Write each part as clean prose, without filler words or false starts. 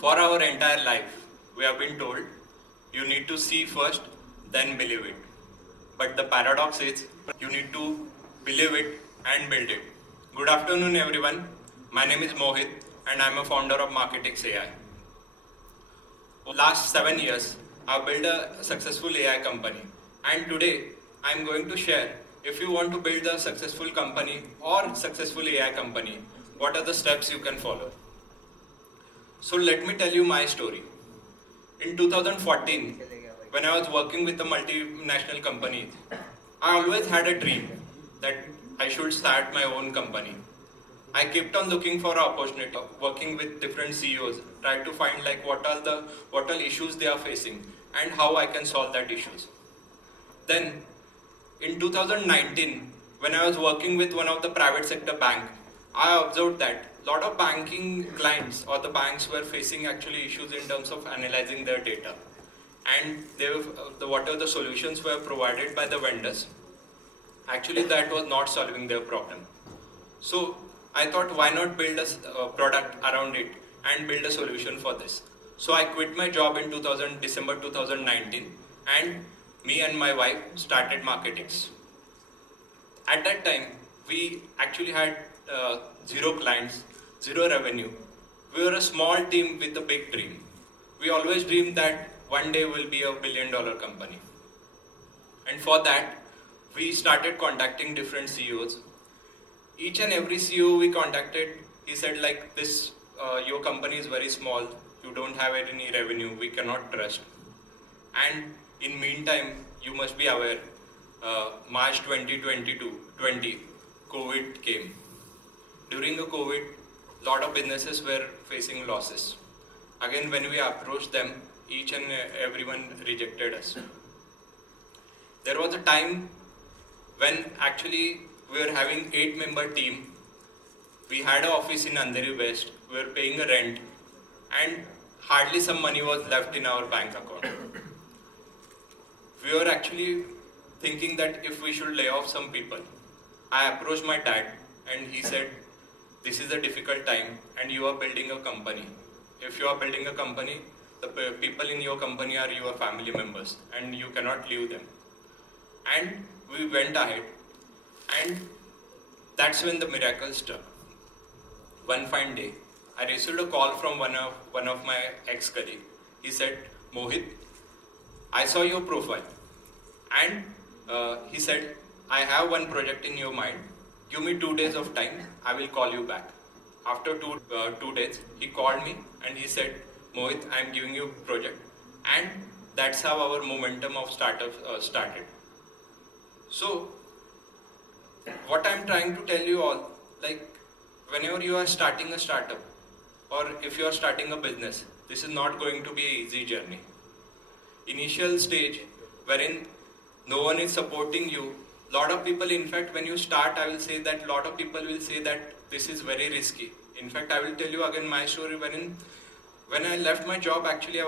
For our entire life, we have been told you need to see first, then believe it. But the paradox is you need to believe it and build it. Good afternoon, everyone. My name is Mohit, and I'm a founder of Markytics.AI. Last 7 years, I've built a successful AI company, and today I'm going to share if you want to build a successful company or successful AI company, what are the steps you can follow. So let me tell you my story. In 2014, when I was working with a multinational company, I always had a dream that I should start my own company. I kept on looking for an opportunity, working with different CEOs, tried to find like what all issues they are facing and how I can solve that issues. Then in 2019, when I was working with one of the private sector bank, I observed that a lot of banking clients or the banks were facing actually issues in terms of analyzing their data, and whatever the solutions were provided by the vendors, actually that was not solving their problem. So I thought, why not build a product around it and build a solution for this. So I quit my job in December 2019, and me and my wife started Markytics. At that time, we actually had 0 clients, 0 revenue. We were a small team with a big dream. We always dreamed that one day we'll be $1 billion company. And for that, we started contacting different CEOs. Each and every CEO we contacted, he said like this, your company is very small, you don't have any revenue, we cannot trust. And in meantime, you must be aware, March 2020, COVID came. During the COVID, lot of businesses were facing losses. Again, when we approached them, each and everyone rejected us. There was a time when actually we were having 8-member team. We had an office in Andheri West, we were paying a rent, and hardly some money was left in our bank account. We were actually thinking that if we should lay off some people. I approached my dad and he said, this is a difficult time and you are building a company. If you are building a company, the people in your company are your family members and you cannot leave them. And we went ahead, and that's when the miracle struck. One fine day, I received a call from one of my ex-colleagues. He said, Mohit, I saw your profile, and he said, I have one project in your mind. Give me 2 days of time, I will call you back. After 2 days, he called me and he said, Mohit, I am giving you a project. And that's how our momentum of startup started. So, what I am trying to tell you all, like whenever you are starting a startup or if you are starting a business, this is not going to be an easy journey. Initial stage wherein no one is supporting you. Lot of people, in fact, when you start, I will say that lot of people will say that this is very risky. In fact, I will tell you again my story when I left my job, actually I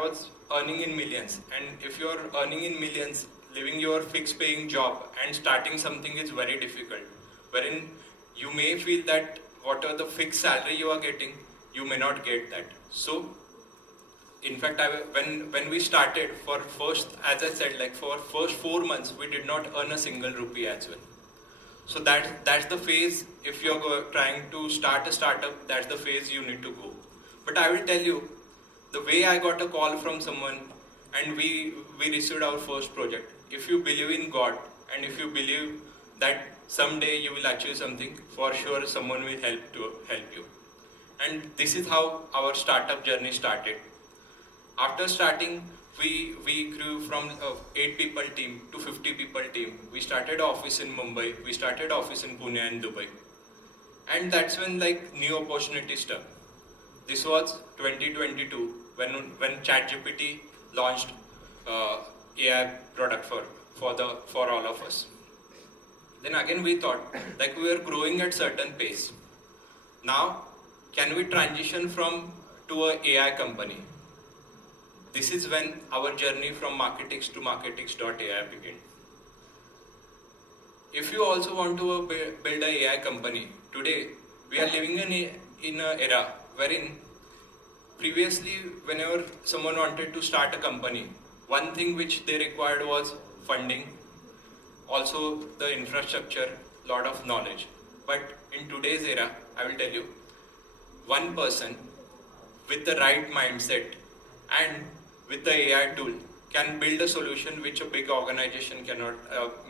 was earning in millions. And if you are earning in millions, leaving your fixed paying job and starting something is very difficult. Wherein you may feel that whatever the fixed salary you are getting, you may not get that. So, in fact, when we started, for first, as I said, like for first 4 months, we did not earn a single rupee as well. So that's the phase. If you're trying to start a startup, that's the phase you need to go. But I will tell you, the way I got a call from someone, and we received our first project. If you believe in God, and if you believe that someday you will achieve something, for sure someone will help you. And this is how our startup journey started. After starting, we grew from 8 people team to 50 people team. We started an office in Mumbai, we started an office in Pune and Dubai. And that's when like new opportunities started. This was 2022 when ChatGPT launched AI product for all of us. Then again we thought like we were growing at certain pace. Now can we transition to an AI company? This is when our journey from Markytics to Markytics.AI began. If you also want to build an AI company, today we are living in an era wherein previously, whenever someone wanted to start a company, one thing which they required was funding, also the infrastructure, lot of knowledge. But in today's era, I will tell you, one person with the right mindset and with the AI tool can build a solution which a big organization cannot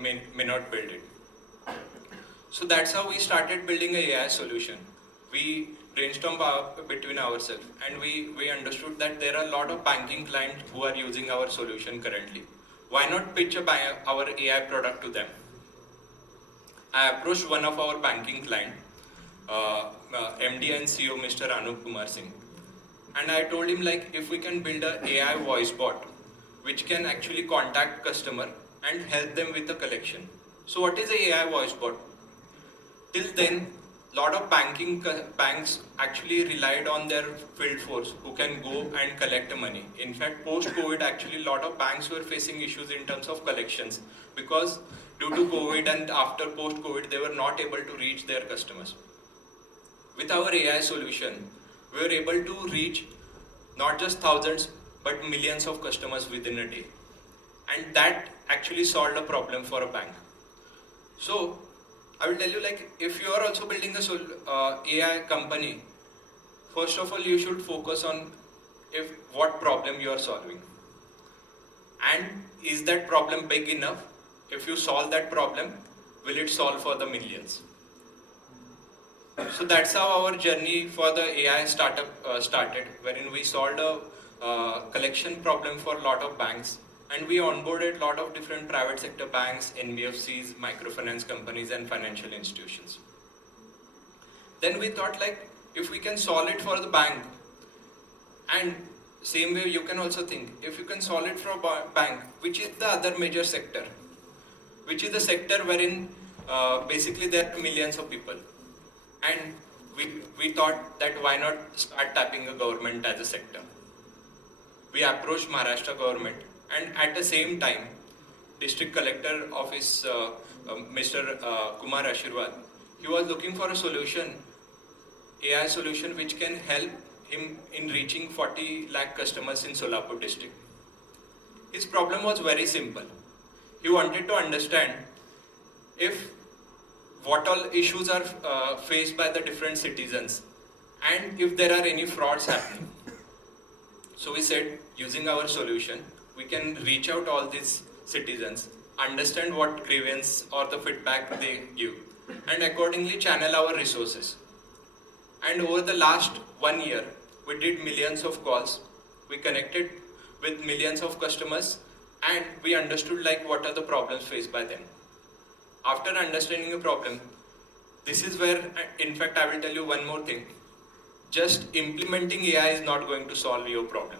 may not build it. So that's how we started building a AI solution. We brainstormed between ourselves, and we understood that there are a lot of banking clients who are using our solution currently. Why not pitch our AI product to them? I approached one of our banking client, MD and CEO Mr. Anup Kumar Singh, and I told him like if we can build a AI voice bot which can actually contact customer and help them with the collection. So what is a AI voice bot? Till then, lot of banks actually relied on their field force who can go and collect the money. In fact, post-COVID, actually lot of banks were facing issues in terms of collections because due to COVID and after post-COVID, they were not able to reach their customers. With our AI solution, we were able to reach not just thousands, but millions of customers within a day. And that actually solved a problem for a bank. So, I will tell you, like, if you are also building a AI company, first of all, you should focus on what problem you are solving. And is that problem big enough? If you solve that problem, will it solve for the millions? So that's how our journey for the AI startup started, wherein we solved a collection problem for a lot of banks. And we onboarded a lot of different private sector banks, NBFCs, microfinance companies, and financial institutions. Then we thought like, if we can solve it for the bank, and same way you can also think, if you can solve it for a bank, which is the other major sector, which is the sector wherein basically there are millions of people. And we thought that why not start tapping the government as a sector. We approached Maharashtra government, and at the same time, District Collector Office, Mr. Kumar Ashirwad, he was looking for a solution, AI solution which can help him in reaching 40 lakh customers in Solapur district. His problem was very simple. He wanted to understand if what all issues are faced by the different citizens and if there are any frauds happening. So we said, using our solution, we can reach out all these citizens, understand what grievance or the feedback they give, and accordingly channel our resources. And over the last 1 year, we did millions of calls, we connected with millions of customers, and we understood like what are the problems faced by them. After understanding the problem, this is where, in fact, I will tell you one more thing. Just implementing AI is not going to solve your problem.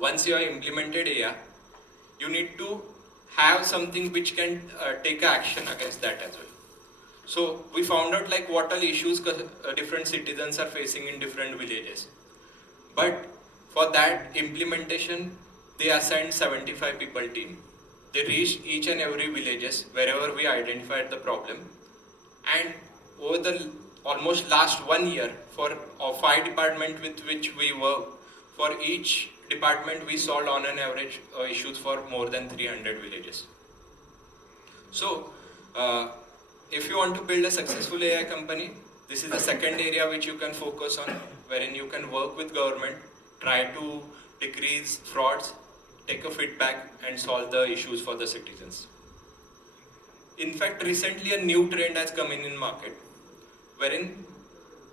Once you have implemented AI, you need to have something which can take action against that as well. So we found out like what all issues different citizens are facing in different villages. But for that implementation, they assigned 75 people team. They reached each and every villages wherever we identified the problem. And over the almost last 1 year, for 5 departments with which we work, for each department we solved on an average issues for more than 300 villages. So, if you want to build a successful AI company, this is the second area which you can focus on, wherein you can work with government, try to decrease frauds, take a feedback and solve the issues for the citizens. In fact, recently a new trend has come in market, wherein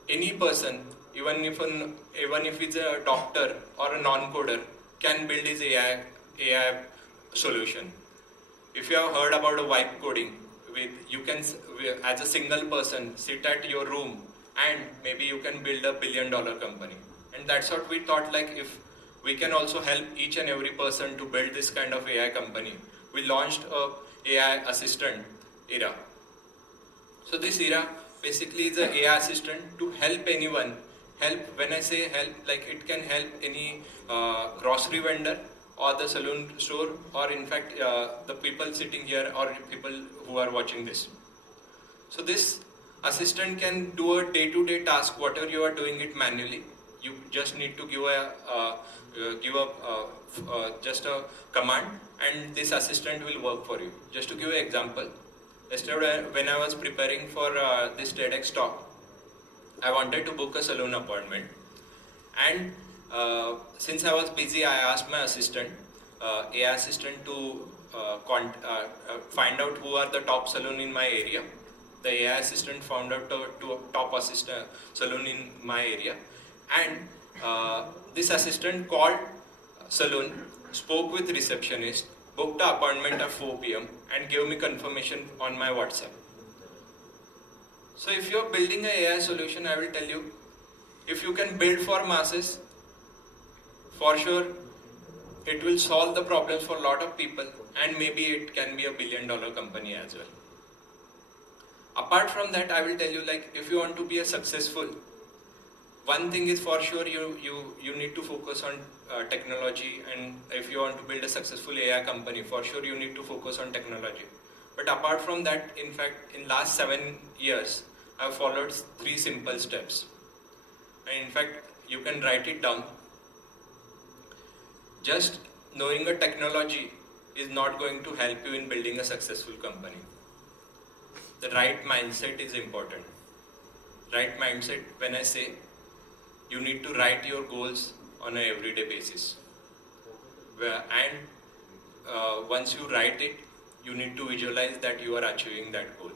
any person, even if it's a doctor or a non-coder, can build his AI solution. If you have heard about a vibe coding, you can, as a single person, sit at your room and maybe you can build $1 billion company. And that's what we thought, like if we can also help each and every person to build this kind of AI company. We launched a AI assistant, Era. So this Era basically is an AI assistant to help anyone. Help, when I say help, like it can help any grocery vendor or the saloon store, or in fact the people sitting here or people who are watching this. So this assistant can do a day-to-day task, whatever you are doing it manually. You just need to give just a command, and this assistant will work for you. Just to give an example, yesterday when I was preparing for this TEDx talk, I wanted to book a salon appointment, and since I was busy, I asked my assistant, AI assistant, to find out who are the top salon in my area. The AI assistant found out to top salon in my area, and this assistant called salon, spoke with receptionist, booked the appointment at 4 p.m. and gave me confirmation on my WhatsApp. So if you are building an AI solution, I will tell you, if you can build for masses, for sure it will solve the problems for a lot of people, and maybe it can be a $1 billion company as well. Apart from that, I will tell you, like, if you want to be a successful, one thing is for sure, you need to focus on technology, and if you want to build a successful AI company, for sure you need to focus on technology. But apart from that, in fact, in last 7 years, I have followed 3 simple steps. And in fact, you can write it down. Just knowing a technology is not going to help you in building a successful company. The right mindset is important. Right mindset, when I say, you need to write your goals on an everyday basis. And once you write it, you need to visualize that you are achieving that goal.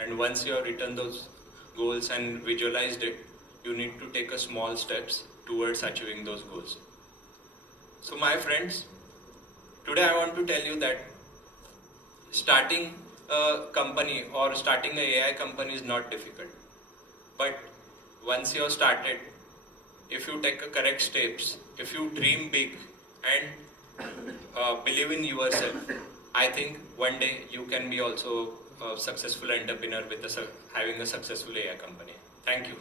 And once you have written those goals and visualized it, you need to take a small steps towards achieving those goals. So my friends, today I want to tell you that starting a company or starting an AI company is not difficult. But once you have started, if you take a correct steps, if you dream big and believe in yourself, I think one day you can be also a successful entrepreneur with having a successful AI company. Thank you.